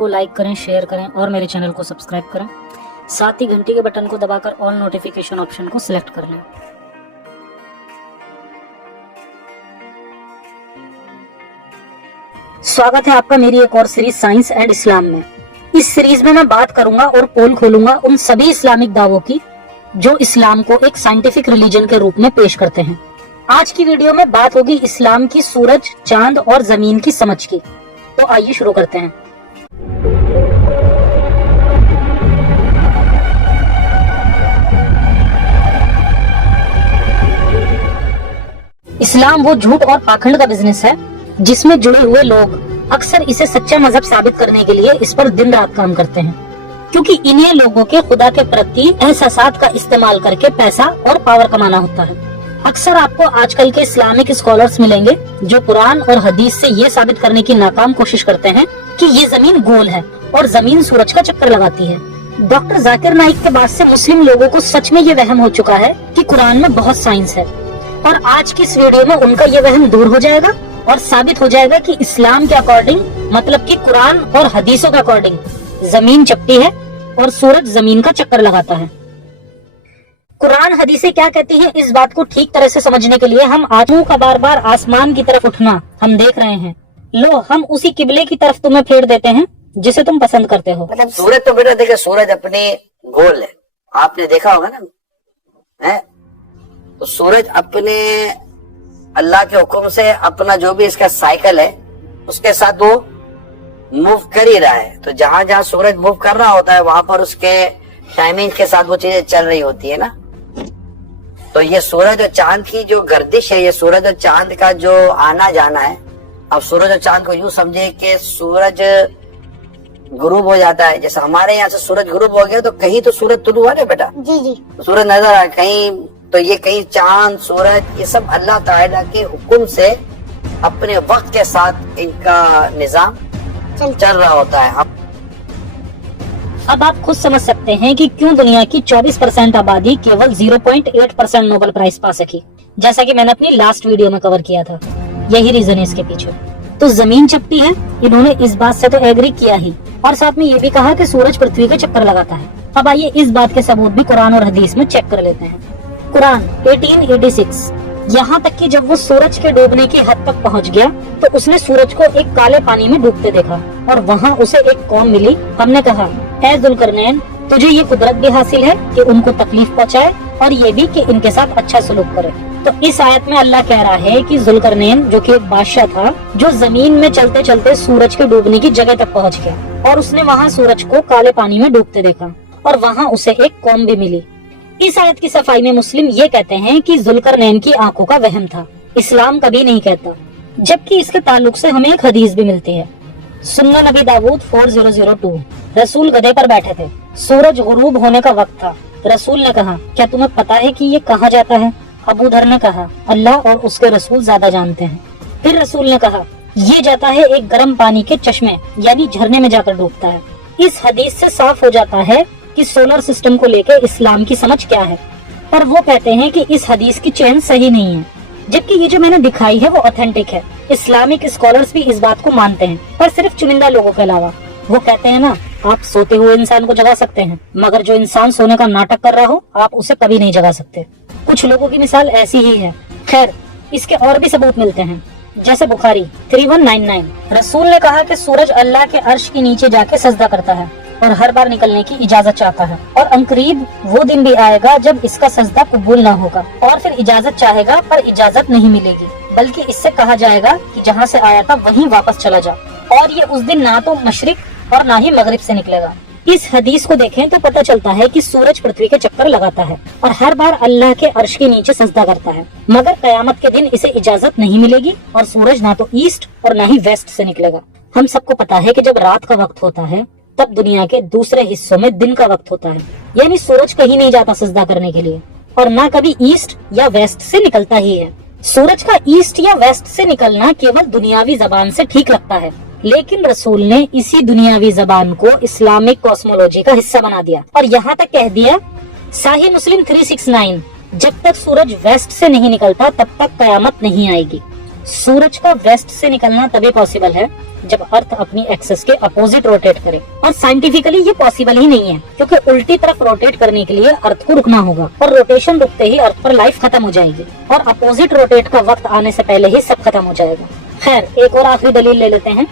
को लाइक करें, शेयर करें और मेरे चैनल को सब्सक्राइब करें। साथ ही घंटी के बटन को दबाकर ऑल नोटिफिकेशन ऑप्शन को सिलेक्ट कर लें। स्वागत है आपका मेरी एक और सीरीज साइंस एंड इस्लाम में। इस सीरीज में मैं बात करूंगा और पोल खोलूंगा उन सभी इस्लामिक दावों की जो इस्लाम को एक साइंटिफिक रिलीजन के रूप में पेश करते हैं। आज की वीडियो में बात होगी इस्लाम की सूरज, चांद और जमीन की समझ की। तो आइए शुरू करते हैं। इस्लाम वो झूठ और पाखंड का बिजनेस है जिसमें जुड़े हुए लोग अक्सर इसे सच्चा मजहब साबित करने के लिए इस पर दिन रात काम करते हैं, क्योंकि इन्हीं लोगों के खुदा के प्रति एहसासात का इस्तेमाल करके पैसा और पावर कमाना होता है। अक्सर आपको आजकल के इस्लामिक स्कॉलर्स मिलेंगे जो कुरान और हदीस से ये साबित करने की नाकाम कोशिश करते हैं कि ये जमीन गोल है और जमीन सूरज का चक्कर लगाती है। डॉक्टर जाकिर नाइक के बाद से मुस्लिम लोगों को सच में ये वहम हो चुका है कि कुरान में बहुत साइंस है, और आज की इस वीडियो में उनका ये वहम दूर हो जाएगा और साबित हो जाएगा कि इस्लाम के अकॉर्डिंग, मतलब कि कुरान और हदीसों के अकॉर्डिंग, जमीन चपटी है और सूरज जमीन का चक्कर लगाता है। कुरान हदीसें क्या कहती हैं, इस बात को ठीक तरह से समझने के लिए हम आंखों का बार बार आसमान की तरफ उठना हम देख रहे हैं। लो, हम उसी किबले की तरफ तुम्हें फेर देते हैं जिसे तुम पसंद करते हो। मतलब सूरज तो बेटा देखिए, सूरज अपने गोल है, आपने देखा होगा ना है? तो सूरज अपने अल्लाह के हुक्म से अपना जो भी इसका साइकिल है उसके साथ वो मूव कर ही रहा है। तो जहां जहां सूरज मूव कर रहा होता है वहां पर उसके टाइमिंग के साथ वो चीजें चल रही होती है ना। तो ये सूरज और चांद की जो गर्दिश है, ये सूरज और चांद का जो आना जाना है। अब सूरज और चांद को यूं समझे कि सूरज गुरूब हो जाता है, जैसे हमारे यहाँ से सूरज गुरूब हो गया तो कहीं तो सूरज तुलू हुआ ना बेटा, जी सूरज नजर आया कहीं, तो ये कहीं चांद सूरज ये सब अल्लाह ताला के हुक्म से अपने वक्त के साथ इनका निजाम चल रहा होता है। अब आप खुद समझ सकते हैं कि क्यों दुनिया की 24% आबादी केवल 0.8% नोबेल प्राइज पा सकी, जैसा कि मैंने अपनी लास्ट वीडियो में कवर किया था। यही रीजन है इसके पीछे। तो जमीन चपटी है, इन्होंने इस बात से तो एग्री किया ही, और साथ में ये भी कहा कि सूरज पृथ्वी के चक्कर लगाता है। अब आइए इस बात के सबूत भी कुरान और हदीस में चेक कर लेते हैं। कुरान 1886, यहाँ तक कि जब वो सूरज के डूबने की हद तक पहुँच गया तो उसने सूरज को एक काले पानी में डूबते देखा और वहाँ उसे एक कौम मिली। हमने कहा, ऐ जुल्करनैन, तुझे ये कुदरत भी हासिल है कि उनको तकलीफ पहुँचाए और ये भी कि इनके साथ अच्छा सलूक करे। तो इस आयत में अल्लाह कह रहा है कि जुल्करनैन जो कि एक बादशाह था, जो जमीन में चलते चलते सूरज के डूबने की जगह तक पहुँच गया और उसने वहाँ सूरज को काले पानी में डूबते देखा और वहाँ उसे एक कौम भी मिली। इस आयत की सफाई में मुस्लिम ये कहते हैं कि जुल्करनैन की आंखों का वहम था, इस्लाम कभी नहीं कहता। जबकि इसके ताल्लुक से हमें एक हदीस भी मिलती है। सुन्नन नबी दाऊद 4002, रसूल गधे पर बैठे थे, सूरज गुरूब होने का वक्त था। रसूल ने कहा, क्या तुम्हें पता है कि ये कहाँ जाता है? अबू धर ने कहा, अल्लाह और उसके रसूल ज्यादा जानते हैं। फिर रसूल ने कहा, ये जाता है एक गर्म पानी के चश्मे यानी झरने में जाकर डूबता है। इस हदीस से साफ हो जाता है कि सोलर सिस्टम को लेकर इस्लाम की समझ क्या है, पर वो कहते हैं कि इस हदीस की चेन सही नहीं है, जबकि ये जो मैंने दिखाई है वो ऑथेंटिक है। इस्लामिक स्कॉलर्स भी इस बात को मानते हैं, पर सिर्फ चुनिंदा लोगों के अलावा। वो कहते हैं ना, आप सोते हुए इंसान को जगा सकते हैं, मगर जो इंसान सोने का नाटक कर रहा हो आप उसे कभी नहीं जगा सकते। कुछ लोगों की मिसाल ऐसी ही है। खैर, इसके और भी सबूत मिलते हैं, जैसे बुखारी 3199, रसूल ने कहा कि सूरज अल्लाह के अर्श के नीचे जाके सजदा करता है और हर बार निकलने की इजाजत चाहता है, और अनकरीब वो दिन भी आएगा जब इसका सजदा कबूल ना होगा और फिर इजाजत चाहेगा पर इजाजत नहीं मिलेगी, बल्कि इससे कहा जाएगा कि जहाँ से आया था वहीं वापस चला जा, और ये उस दिन ना तो मशरिक और ना ही मगरिब से निकलेगा। इस हदीस को देखें तो पता चलता है कि सूरज पृथ्वी के चक्कर लगाता है और हर बार अल्लाह के अर्श के नीचे सजदा करता है, मगर कयामत के दिन इसे इजाजत नहीं मिलेगी और सूरज ना तो ईस्ट और ना ही वेस्ट से निकलेगा। हम सबको पता है कि जब रात का वक्त होता है तब दुनिया के दूसरे हिस्सों में दिन का वक्त होता है, यानी सूरज कहीं नहीं जाता सजदा करने के लिए और ना कभी ईस्ट या वेस्ट से निकलता ही है। सूरज का ईस्ट या वेस्ट से निकलना केवल दुनियावी जबान से ठीक लगता है, लेकिन रसूल ने इसी दुनियावी जबान को इस्लामिक कॉस्मोलॉजी का हिस्सा बना दिया और यहाँ तक कह दिया, साही मुस्लिम 369, जब तक सूरज वेस्ट से नहीं निकलता तब तक कयामत नहीं आएगी। सूरज का वेस्ट से निकलना तभी पॉसिबल है जब अर्थ अपनी एक्सिस के अपोजिट रोटेट करे, और साइंटिफिकली ये पॉसिबल ही नहीं है, क्योंकि उल्टी तरफ रोटेट करने के लिए अर्थ को रुकना होगा, और रोटेशन रुकते ही अर्थ पर लाइफ खत्म हो जाएगी, और अपोजिट रोटेट का वक्त आने से पहले ही सब खत्म हो जाएगा। खैर, एक और आखिरी दलील ले लेते हैं,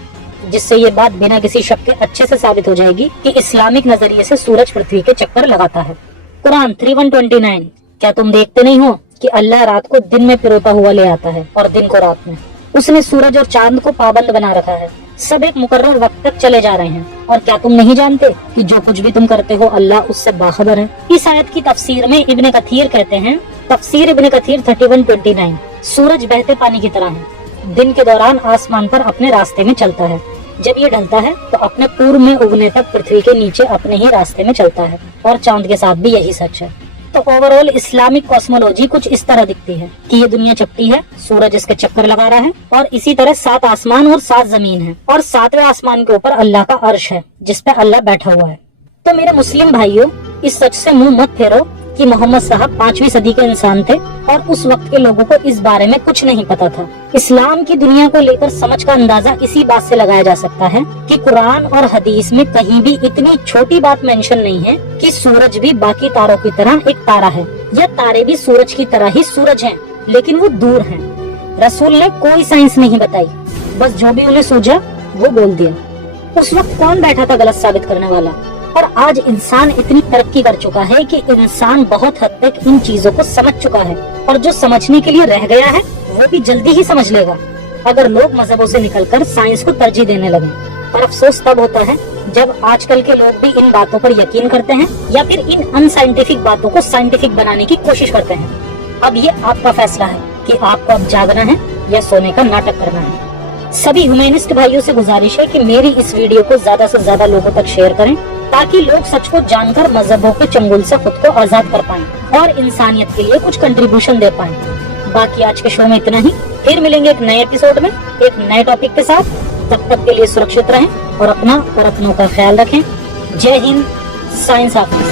जिससे ये बात बिना किसी शक के अच्छे से साबित हो जाएगी कि इस्लामिक नजरिए से सूरज पृथ्वी के चक्कर लगाता है। कुरान 3:129, क्या तुम देखते नहीं हो कि अल्लाह रात को दिन में पिरोता हुआ ले आता है और दिन को रात में। उसने सूरज और चांद को पाबंद बना रखा है, सब एक मुकर्रर वक्त तक चले जा रहे हैं, और क्या तुम नहीं जानते कि जो कुछ भी तुम करते हो अल्लाह उससे बाखबर है। इस आयत की तफसीर में इब्ने कथीर कहते हैं, तफसीर इब्ने कथीर 31:29, सूरज बहते पानी की तरह है, दिन के दौरान आसमान पर अपने रास्ते में चलता है, जब ये ढलता है तो अपने पूर्व में उगने तक पृथ्वी के नीचे अपने ही रास्ते में चलता है, और चांद के साथ भी यही सच है। तो ओवरऑल इस्लामिक कॉस्मोलॉजी कुछ इस तरह दिखती है कि ये दुनिया चपटी है, सूरज इसके चक्कर लगा रहा है, और इसी तरह 7 आसमान और 7 जमीन है, और 7वें आसमान के ऊपर अल्लाह का अर्श है जिस पे अल्लाह बैठा हुआ है। तो मेरे मुस्लिम भाइयों, इस सच से मुंह मत फेरो कि मोहम्मद साहब 5वीं सदी के इंसान थे और उस वक्त के लोगों को इस बारे में कुछ नहीं पता था। इस्लाम की दुनिया को लेकर समझ का अंदाजा इसी बात से लगाया जा सकता है कि कुरान और हदीस में कहीं भी इतनी छोटी बात मेंशन नहीं है कि सूरज भी बाकी तारों की तरह एक तारा है, या तारे भी सूरज की तरह ही सूरज हैं, लेकिन वो दूर हैं। रसूल ने कोई साइंस नहीं बताई, बस जो भी उन्हें सूझा वो बोल दिया। उस वक्त कौन बैठा था गलत साबित करने वाला? और आज इंसान इतनी तरक्की कर चुका है कि इंसान बहुत हद तक इन चीजों को समझ चुका है, और जो समझने के लिए रह गया है वो भी जल्दी ही समझ लेगा, अगर लोग मजहबों से निकलकर साइंस को तरजीह देने लगे। और अफसोस तब होता है जब आजकल के लोग भी इन बातों पर यकीन करते हैं, या फिर इन अनसाइंटिफिक बातों को साइंटिफिक बनाने की कोशिश करते हैं। अब ये आपका फैसला है कि आपको अब जागना है या सोने का नाटक करना है। सभी ह्यूमैनिस्ट भाइयों से गुजारिश है कि मेरी इस वीडियो को ज्यादा से ज्यादा लोगों तक शेयर करें, ताकि लोग सच को जानकर मजहबों के चंगुल से खुद को आजाद कर पाएं और इंसानियत के लिए कुछ कंट्रीब्यूशन दे पाएं। बाकी आज के शो में इतना ही, फिर मिलेंगे एक नए एपिसोड में एक नए टॉपिक के साथ। तब तक के लिए सुरक्षित रहें और अपना और अपनों का ख्याल रखें। जय हिंद, साइंस ऑफिस।